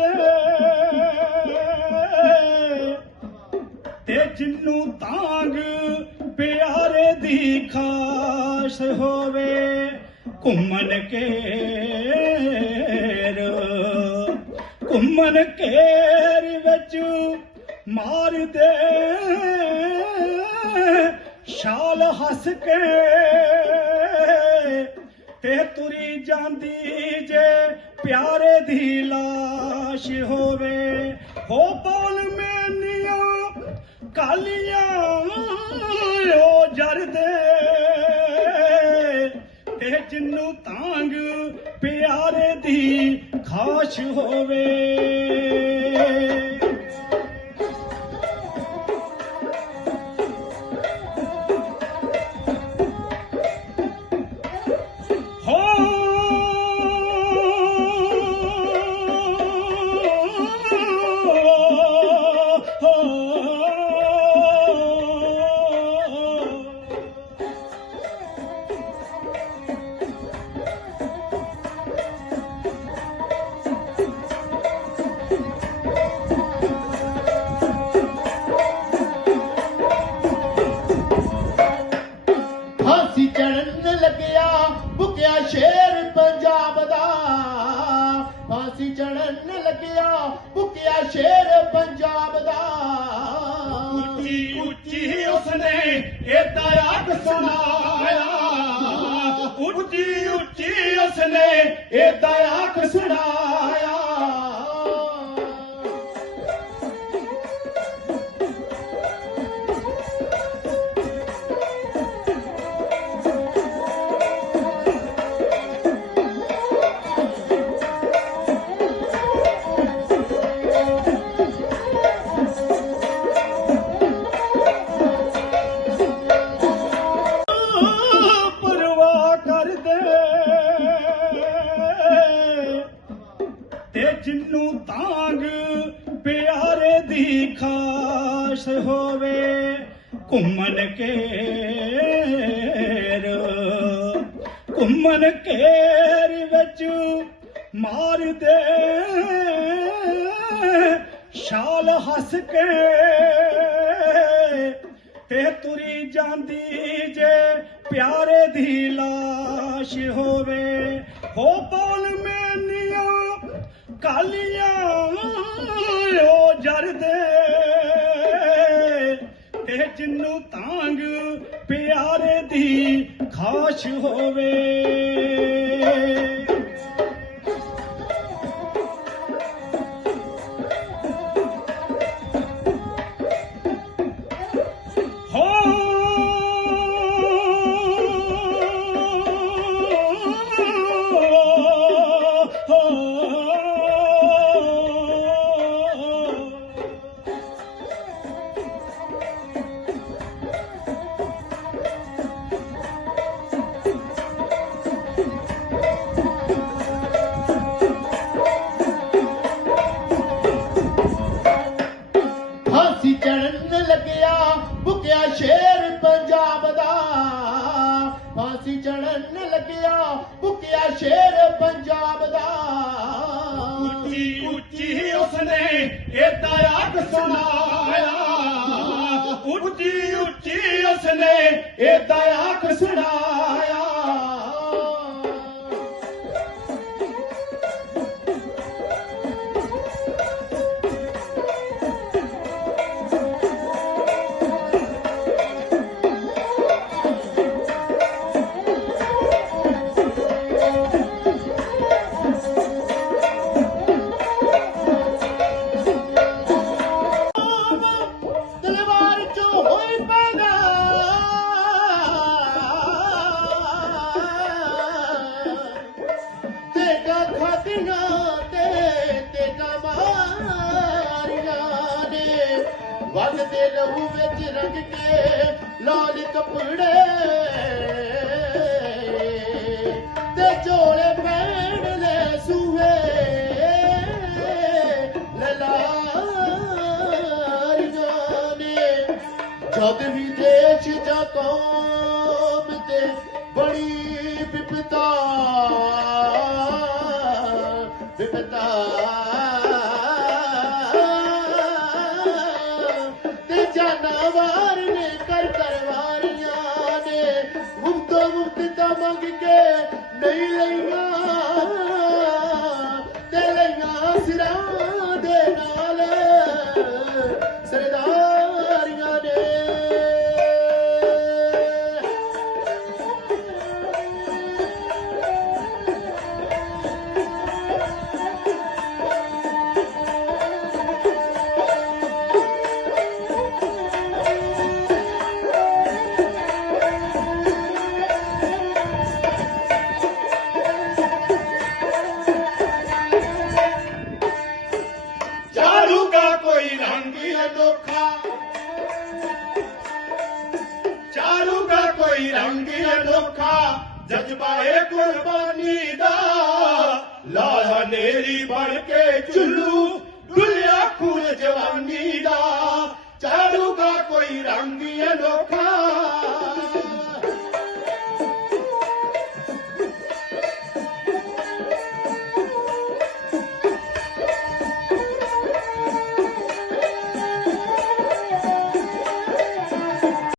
ਕਰਦੇ ਤੇ ਜਿੰਨੂੰ ਤਾਂਗ ਪਿਆਰੇ ਦੀ ਖਾਸ ਹੋਵੇ, ਘੁੰਮਣ ਘੇਰ। ਘੁੰਮਣ ਘੇਰ ਵਿੱਚ ਮਾਰ ਦੇ। ਸ਼ਾਲ ਹੱਸ ਕੇ ਤੇ ਤੁਰੀ ਜਾਂਦੀ ਜੇ ਪਿਆਰੇ ਦੀ ਲਾਸ਼ ਹੋਵੇ। ਹੋ ਬੋਲ ਮੈਨੀਆਂ, ਕਾਲੀਆਂ ਉਹ ਜਰਦੇ। ਤੇ ਜਿੰਨੂੰ ਤਾਂਗ ਪਿਆਰੇ ਦੀ ਖਾਸ਼ ਹੋਵੇ। ਸ਼ੇਰ ਪੰਜਾਬ ਦਾ। ਉੱਚੀ ਉੱਚੀ ਉਸਨੇ ਏਦਾਂ ਆਖ ਸੁਣਾਇਆ। ਉੱਚੀ ਉੱਚੀ ਉਸਨੇ ਏਦਾਂ ਆਖ ਸੁਣਾਇਆ। ਕਰ ਦੇ ਤੇ ਜਿੰਨੂੰ ਤਾਂਗ ਪਿਆਰੇ ਦੀ ਖਾਸ ਹੋਵੇ, ਘੁੰਮਣ ਘੇਰ। ਘੁੰਮਣ ਘੇਰ ਵਿੱਚ ਮਾਰ ਦੇ। ਸ਼ਾਲ ਹੱਸ ਕੇ ਤੇ ਤੁਰੀ ਜਾਂਦੀ ਜੇ। ਪਿਆਰੇ ਦੀ ਲਾਸ਼ ਹੋਵੇ। ਹੋ ਬੋਲ ਮੈਨੀਆਂ ਕਾਲੀਆਂ ਉਹ ਜਰਦੇ। ਤੇ ਜਿੰਨੂੰ ਤਾਂਗ ਪਿਆਰੇ ਦੀ ਖਾਸ਼ ਹੋਵੇ। ਫਾਂਸੀ ਚੜਨ ਲੱਗਿਆ ਬੁਕਿਆ ਸ਼ੇਰ ਪੰਜਾਬ ਦਾ। ਫਾਂਸੀ ਚੜਨ ਲੱਗਿਆ ਬੁਕਿਆ ਸ਼ੇਰ ਪੰਜਾਬ ਦਾ। ਉੱਚੀ ਉੱਚੀ ਉਸਨੇ ਏਦਾਂ ਆਖ ਸੁਣਾਇਆ। ਉੱਚੀ ਉੱਚੀ ਉਸਨੇ ਏਦਾਂ ਆਖ ਸੁਣਾਇਆ। ਨੇ ਵਗ ਦੇ ਲਹੂ ਵਿੱਚ ਰੰਗ ਕੇ ਲਾਲ ਕੱਪੜੇ ਤੇ ਝੋਲੇ ਪੈਣ ਲੈ ਸੂਹੇ ਲਲਾਰੀਆਂ ਨੇ ਜਦ ਵੀ ਦੇਸ਼ ਜਾਂ ਕੌਮ ਤੇ ਬੜੀ ਵਿਪਤਾ ਵਿਪਤਾ ਵਾਰ ਨੇ ਕਰ ਕਰਵਾਰੀਆਂ ਨੇ। ਮੁਫਤੋ ਮੁਫਤ ਮੰਗ ਕੇ ਨਹੀਂ ਲਈਆਂ। ਤੇ ਲਈਆਂ ਸਿਰਾਂ ਕੋਈ ਰੰਗਿਆ ਦੋਖਾ ਚਾਰੂ ਦਾ ਕੋਈ ਰੰਗਿਆ ਦੋਖਾ ਜਜ਼ਬਾਏ ਕੁਰਬਾਨੀ ਦਾ। ਲਾਲਾ ਨੇਰੀ ਬਣ ਕੇ ਚੁੱਲੂ ਡੁੱਲਿਆ ਖੂਨ ਜਵਾਨੀ ਦਾ। ਚਾਰੂ ਦਾ ਕੋਈ ਹੈ ਦੋਖਾ